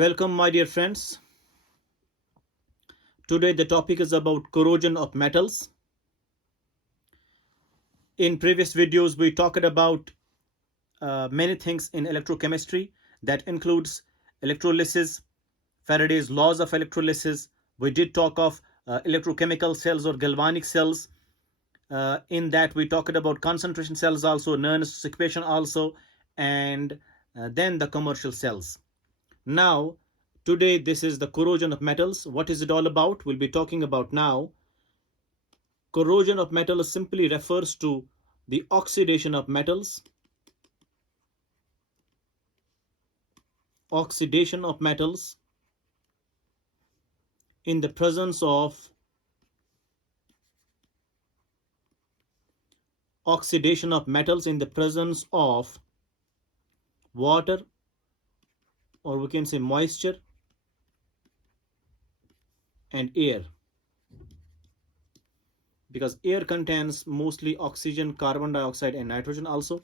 Welcome, my dear friends. Today, the topic is about corrosion of metals. In previous videos, we talked about many things in electrochemistry that includes electrolysis, Faraday's laws of electrolysis. We did talk of electrochemical cells or galvanic cells. In that, we talked about concentration cells also, Nernst equation also, and then the commercial cells. Now, today, this is the corrosion of metals. What is it all about? We'll be talking about now. Corrosion of metals simply refers to the oxidation of metals. Oxidation of metals in the presence of oxidation of metals in the presence of water, or we can say moisture and air, because air contains mostly oxygen, carbon dioxide and nitrogen also.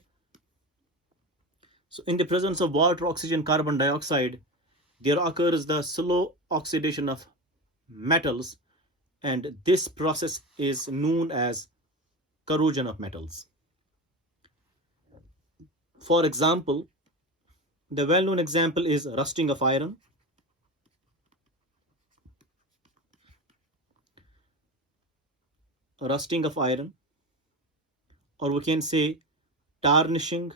So in the presence of water, oxygen, carbon dioxide, there occurs the slow oxidation of metals, and this process is known as corrosion of metals. For example, the well-known example is rusting of iron. Rusting of iron, or we can say tarnishing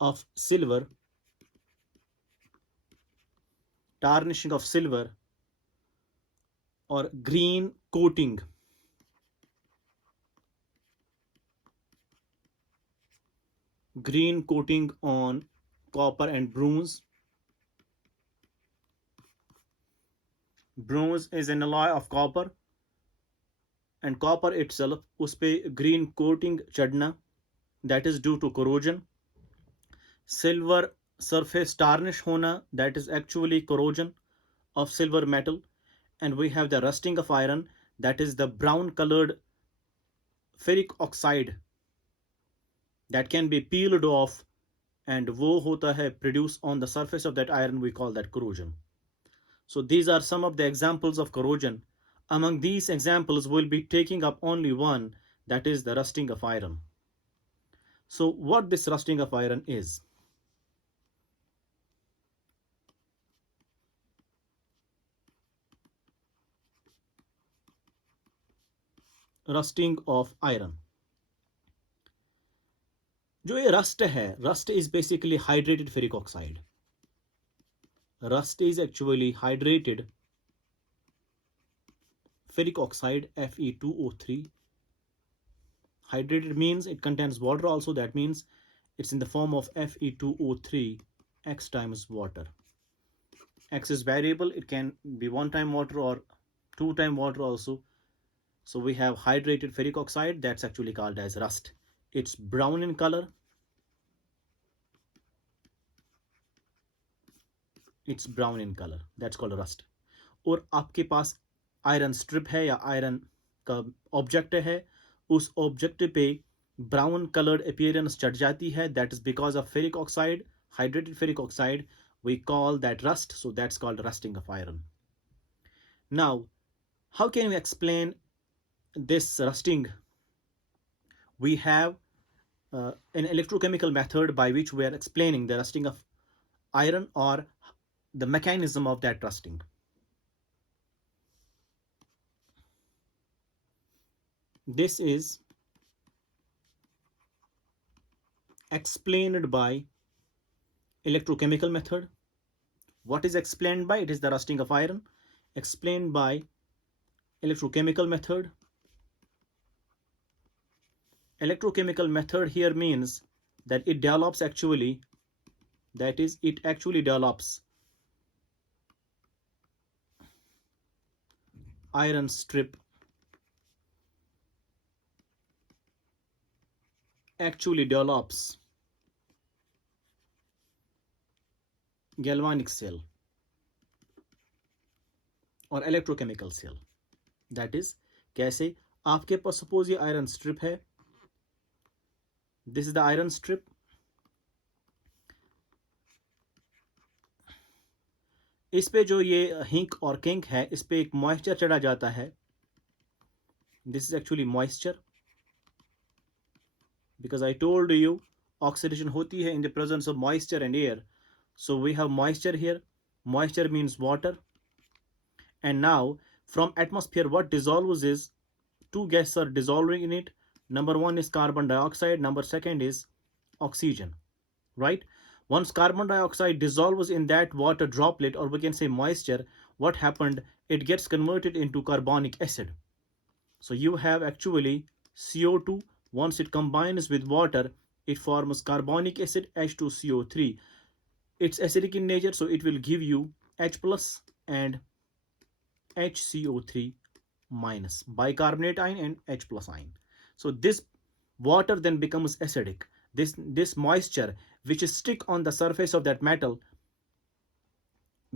of silver. Tarnishing of silver, or green coating. Green coating on copper and bronze. Bronze is an alloy of copper, and copper itself उस पे green coating चढ़ना, that is due to corrosion. Silver surface tarnish होना, that is actually corrosion of silver metal. And we have the rusting of iron, that is the brown colored ferric oxide that can be peeled off, and वो होता है produce on the surface of that iron. We call that corrosion. So these are some of the examples of corrosion. Among these examples, we'll be taking up only one, that is the rusting of iron. So what this rusting of iron is? Rusting of iron. जो ये rust है, rust is basically hydrated ferric oxide. Rust is actually hydrated ferric oxide, Fe2O3. Hydrated means it contains water also. That means it's in the form of Fe2O3 X times water. X is variable. It can be one time water or two time water also. So we have hydrated ferric oxide, that's actually called as rust. It's brown in color. It's brown in color. That's called rust. और आपके पास iron strip है या iron का object है, उस object पे brown coloured appearance चढ़ जाती है, that is because of ferric oxide, hydrated ferric oxide. We call that rust. So that's called rusting of iron. Now, how can we explain this rusting? We have an electrochemical method by which we are explaining the rusting of iron, or the mechanism of that rusting. This is explained by electrochemical method. What is explained by? It is the rusting of iron, explained by electrochemical method. Electrochemical method here means that it develops actually, that is, it actually develops iron strip, actually develops galvanic cell और electrochemical cell. That is, कैसे? आपके पास suppose ये iron strip है. This is the iron strip. इस पे जो ये हिंक और किंक है, इस पे एक मॉइस्चर चढ़ा जाता है. This is actually moisture, because I told you oxidation होती है in the presence of moisture and air. So we have moisture here. Moisture means water. And now from atmosphere, what dissolves is two gases are dissolving in it. Number one is carbon dioxide. Number second is oxygen, right? Once carbon dioxide dissolves in that water droplet, or we can say moisture, what happened? It gets converted into carbonic acid. So you have actually CO2. Once it combines with water, it forms carbonic acid H2CO3. It's acidic in nature, so it will give you H plus and HCO3 minus, bicarbonate ion and H plus ion. So this water then becomes acidic. This moisture which is stick on the surface of that metal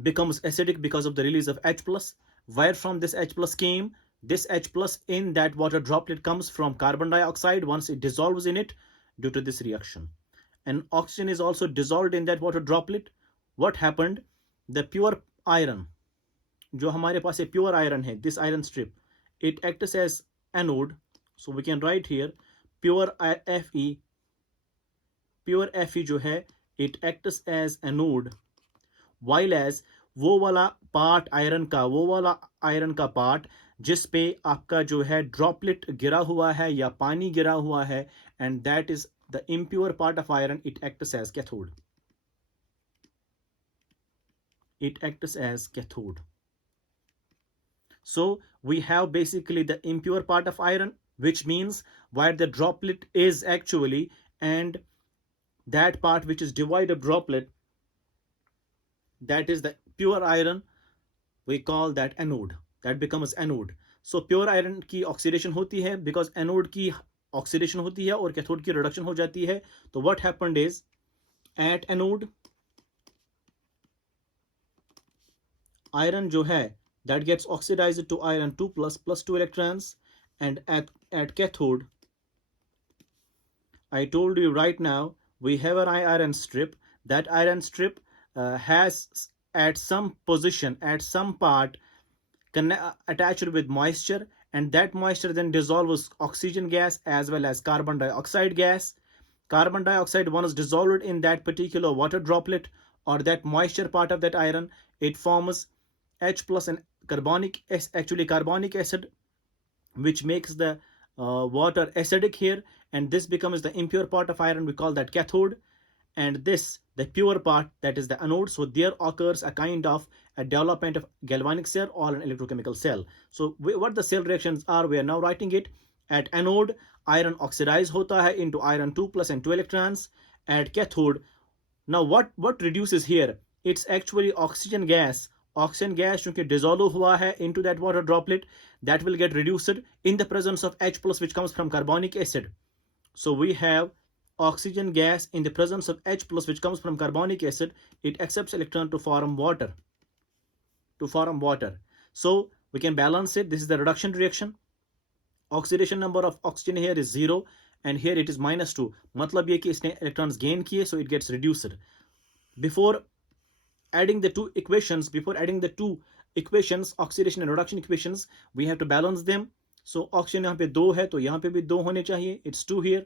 becomes acidic because of the release of H plus. Where from this H plus came? This H plus in that water droplet comes from carbon dioxide once it dissolves in it due to this reaction. And oxygen is also dissolved in that water droplet. What happened? The pure iron, जो हमारे पास pure iron है, this iron strip, it acts as anode. So we can write here pure Fe, pure Fe जो है, it acts as anode, while as वो वाला part iron का, वो वाला आयरन का पार्ट जिस पे आपका जो है ड्रॉपलेट गिरा हुआ है या पानी गिरा हुआ है, and that is the impure part of iron, it acts as cathode. It acts as cathode. So we have basically the impure part of iron, which means where the droplet is actually, and that part which is divided droplet, that is the pure iron, we call that anode. That becomes anode. So pure iron की oxidation होती है, because anode की oxidation होती है और cathode की reduction हो जाती है. तो what happened is, at anode iron जो है, that gets oxidized to iron 2 plus 2 electrons, and at cathode, I told you right now, we have an iron strip. That iron strip has at some position, at some part, attached with moisture, and that moisture then dissolves oxygen gas as well as carbon dioxide gas. Carbon dioxide, once dissolved in that particular water droplet or that moisture part of that iron, it forms H plus and carbonic acid, which makes the water acidic here, and this becomes the impure part of iron, we call that cathode, and this the pure part, that is the anode. So there occurs a kind of a development of galvanic cell or an electrochemical cell. So what the cell reactions are, we are now writing it. At anode, iron oxidized hota hai into iron 2 plus and 2 electrons. At cathode, now what reduces here? It's actually oxygen gas. Oxygen gas chunki dissolve hua hai into that water droplet, that will get reduced in the presence of H plus, which comes from carbonic acid. So we have oxygen gas in the presence of H plus, which comes from carbonic acid. It accepts electron to form water. So we can balance it. This is the reduction reaction. Oxidation number of oxygen here is 0, and here it is -2. मतलब ये कि इसने electrons gain किए, so it gets reduced. Before adding the two equations, oxidation and reduction equations, we have to balance them. So oxygen यहाँ पे 2 है, तो यहाँ पे भी 2 होने चाहिए. It's 2 here.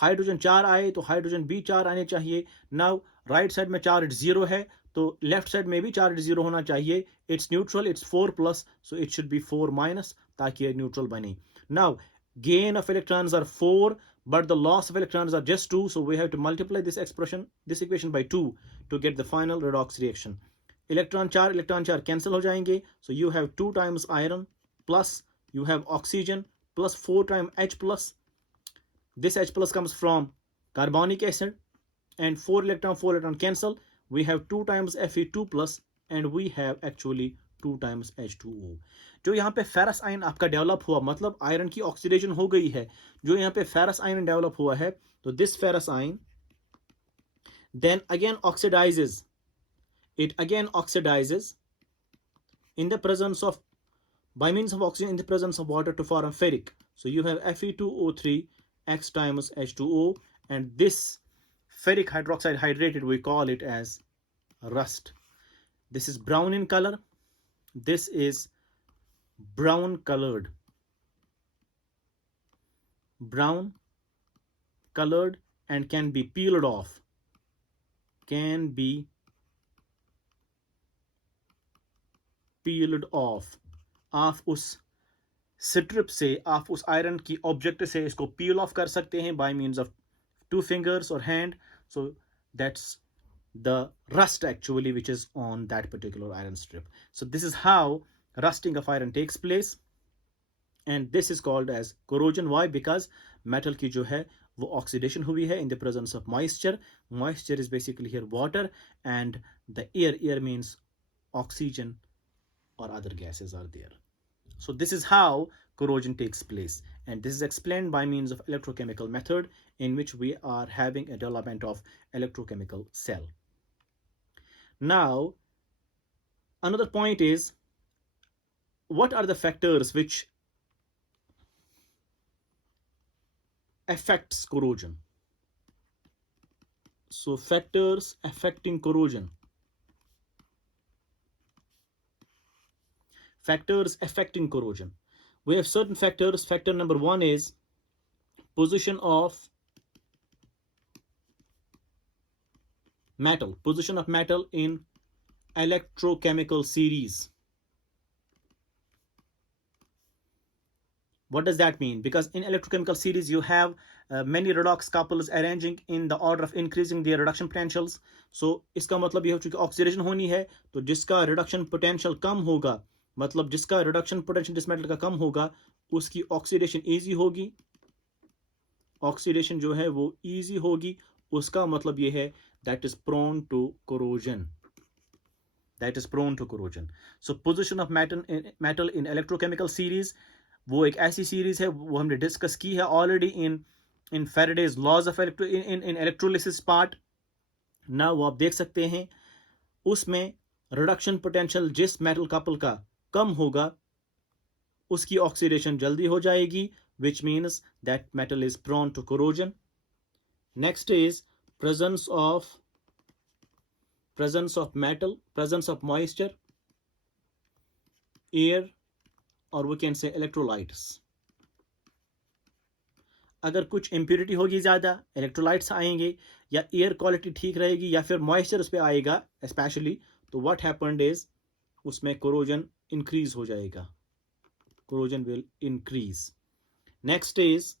हाइड्रोजन 4 आए तो हाइड्रोजन भी 4 आने चाहिए. नाउ राइट साइड में चार्ज 0 है, तो लेफ्ट साइड में भी चार्ज 0 होना चाहिए. It's neutral, it's 4 plus, so it should be 4 minus, ताकि ये न्यूट्रल बने. Now gain of electrons are 4, but the loss of electrons are just 2, so we have to multiply this equation by 2 to get the final redox reaction. Electron 4 cancel हो जाएंगे, so you have 2 times iron plus you have oxygen plus 4 times H plus. This H plus comes from carbonic acid, and 4 electron cancel. We have 2 times Fe2 plus, and we have actually 2 times H2O. जो यहाँ पे ferrous ion आपका develop हुआ, मतलब iron की oxidation हो गई है, जो यहाँ पे फेरस आयन डेवलप हुआ है, तो this ferrous ion then again oxidizes, in the presence of, by means of oxygen in the presence of water, to form ferric. So you have Fe2O3 X times H2O, and this ferric hydroxide hydrated, we call it as rust. This is brown in color. This is brown colored. Brown colored and can be peeled off. Can be peeled off. आप उस strip से, आप उस iron की object से इसको पील of कर सकते हैं by means of two fingers or hand. So that's the rust actually which is on that particular iron strip. So this is how rusting of iron takes place, and this is called as corrosion. Why? Because metal की जो है वो oxidation हुई है in the presence of moisture. Moisture is basically here water, and the air means oxygen or other gases are there. So this is how corrosion takes place, and this is explained by means of electrochemical method, in which we are having a development of electrochemical cell. Now, another point is, what are the factors which affects corrosion? So factors affecting corrosion. Factors affecting corrosion. We have certain factors. Factor number one is position of metal. Position of metal in electrochemical series. What does that mean? Because in electrochemical series you have many redox couples arranging in the order of increasing their reduction potentials. So इसका मतलब ये हो चुका oxidation होनी है, तो जिसका reduction potential कम होगा, मतलब जिसका रिडक्शन पोटेंशियल जिस मेटल का कम होगा, उसकी ऑक्सीडेशन ईजी होगी. ऑक्सीडेशन जो है वो ईजी होगी, उसका मतलब ये है that is prone to corrosion. That is prone to corrosion. So position of metal in electrochemical series, वो एक ऐसी सीरीज है, वो हमने डिस्कस की है already in Faraday's laws of in electrolysis part. ना वो आप देख सकते हैं, उसमें रिडक्शन पोटेंशियल जिस मेटल कपल का कम होगा उसकी ऑक्सीडेशन जल्दी हो जाएगी, which means that metal is prone to corrosion. Next is presence of metal, presence of moisture, air, or we can say electrolytes. अगर कुछ इम्प्योरिटी होगी ज़्यादा, इलेक्ट्रोलाइट्स आएंगे, या एयर क्वालिटी ठीक रहेगी, या फिर मॉइस्चर उस पर आएगा स्पेशली, तो व्हाट हैपेंड इज उसमें कोरोजन इंक्रीज हो जाएगा. Corrosion will increase. Next is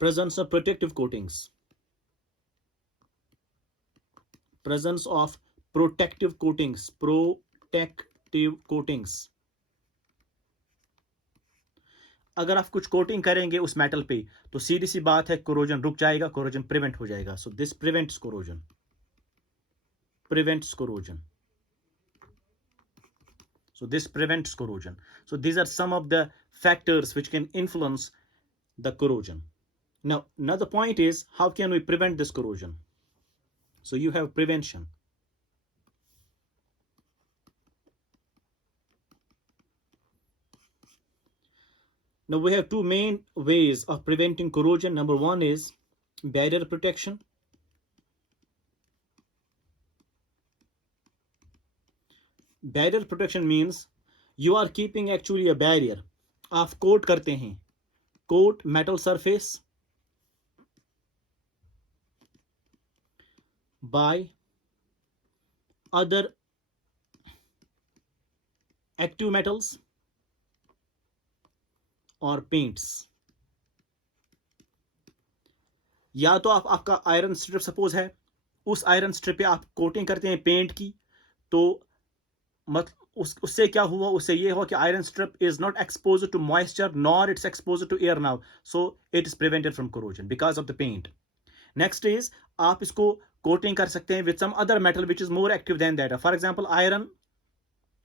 presence of protective coatings. Presence of protective coatings. Protective coatings. अगर आप कुछ कोटिंग करेंगे उस मेटल पे, तो सीधी सी बात है कोरोजन रुक जाएगा, कोरोजन प्रिवेंट हो जाएगा. So this prevents corrosion. Prevents corrosion. So this prevents corrosion. So these are some of the factors which can influence the corrosion. Now, another point is, how can we prevent this corrosion? So you have prevention. Now we have two main ways of preventing corrosion. Number one is barrier protection. Barrier protection means you are keeping actually a barrier. आप coat करते हैं, coat metal surface by other active metals और paints. या तो आपका iron strip suppose है, उस iron strip पे आप कोटिंग करते हैं पेंट की, तो उससे क्या हुआ, उससे ये हुआ कि iron strip is not exposed to moisture nor it's exposed to air now, so it is prevented from corrosion because of the paint. Next is, आप इसको कोटिंग कर सकते हैं with some other metal which is more active than that. For example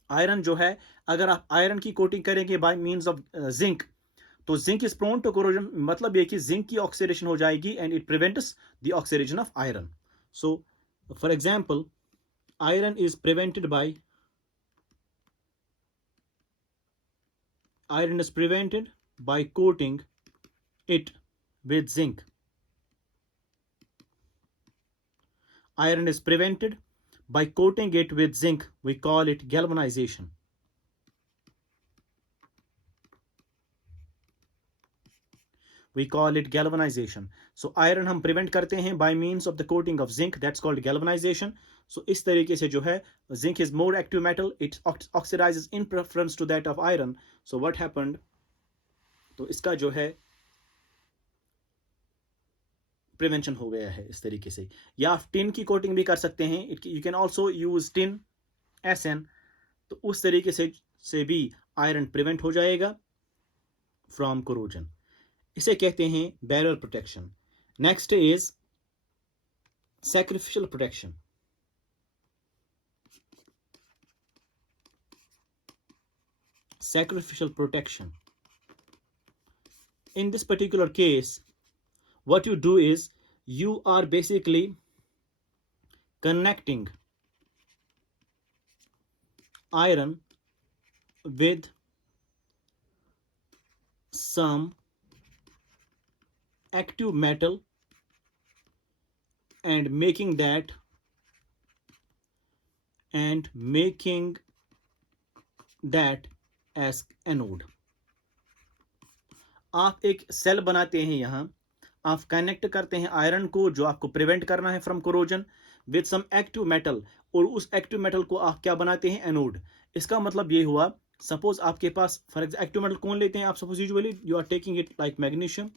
iron जो है, अगर आप iron की कोटिंग करेंगे बाय मींस ऑफ जिंक, तो zinc is prone to corrosion. मतलब ये कि जिंक की ऑक्सीडेशन हो जाएगी and it prevents the oxidation of iron. So for example, iron is prevented by coating it with zinc. Iron is prevented by coating it with zinc. We call it galvanization. We call it galvanization. So iron हम prevent करते हैं by means of the coating of zinc. That's called galvanization. So इस तरीके से जो है, zinc is more active metal. It oxidizes in preference to that of iron. So what happened? तो इसका जो है प्रिवेंशन हो गया है इस तरीके से. या आप टिन की कोटिंग भी कर सकते हैं. You can also use tin SN. तो उस तरीके से भी आयरन प्रिवेंट हो जाएगा फ्रॉम कोरोजन. इसे कहते हैं barrier protection. Next is sacrificial protection. Sacrificial protection. In this particular case, what you do is you are basically connecting iron with some active metal and making that as anode. आप एक cell बनाते हैं, यहां आप connect करते हैं iron को जो आपको प्रिवेंट करना है from corrosion with some active metal, और उस एक्टिव मेटल को आप क्या बनाते हैं? एनोड. इसका मतलब ये हुआ, सपोज आपके पास फॉर एग्जाम्पल एक्टिव मेटल कौन लेते हैं आप? Suppose usually you are taking it like magnesium,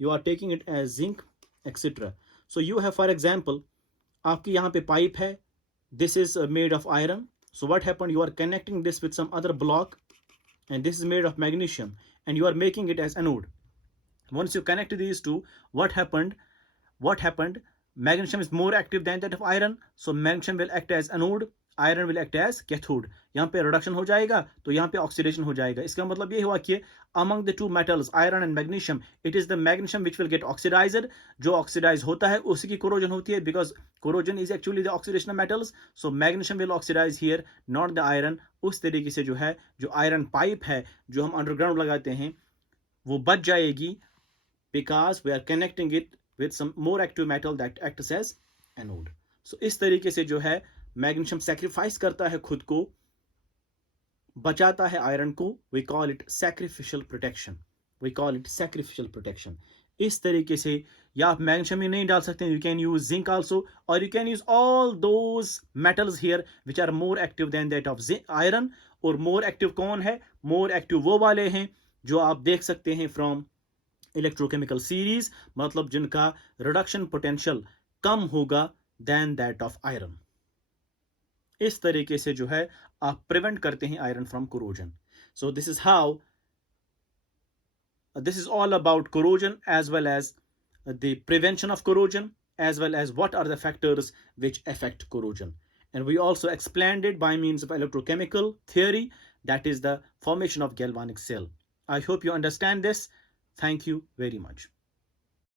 you are taking it as zinc etcetera. So you have for example आपकी यहाँ पे पाइप है, this is made of iron. So what happened, you are connecting this with some other block and this is made of magnesium and you are making it as anode. Once you connect these two, what happened, magnesium is more active than that of iron, so magnesium will act as anode, iron will act as cathode. यहाँ पे reduction हो जाएगा तो यहाँ पे oxidation हो जाएगा. इसका मतलब ये हुआ कि among the two metals iron and magnesium, it is the magnesium which will get oxidized. जो ऑक्सीडाइज होता है उसी की कोरोजन होती है, because corrosion is actually the oxidation of metals. So magnesium will oxidize here, not the iron. उस तरीके से जो है, जो आयरन पाइप है जो हम अंडरग्राउंड लगाते हैं वो बच जाएगी, because we are connecting it with some more active metal that acts as anode. So इस तरीके से जो है मैग्नीशियम सैक्रिफाइस करता है खुद को, बचाता है आयरन को. We call it sacrificial protection. We call it sacrificial protection. इस तरीके से, या आप मैग्नीशियम ही नहीं डाल सकते, you can use zinc also, और you can use all those metals here which are more active than that of iron. और मोर एक्टिव कौन है? मोर एक्टिव वो वाले हैं जो आप देख सकते हैं फ्रॉम इलेक्ट्रोकेमिकल सीरीज, मतलब जिनका रिडक्शन पोटेंशियल कम होगा देन दैट ऑफ आयरन. इस तरीके से जो है आप प्रिवेंट करते हैं iron from corrosion. So this is how, this is all about corrosion as well as the prevention of corrosion, as well as what are the factors which affect corrosion. And we also explained it by means of electrochemical theory, that is the formation of galvanic cell. I hope you understand this. Thank you very much.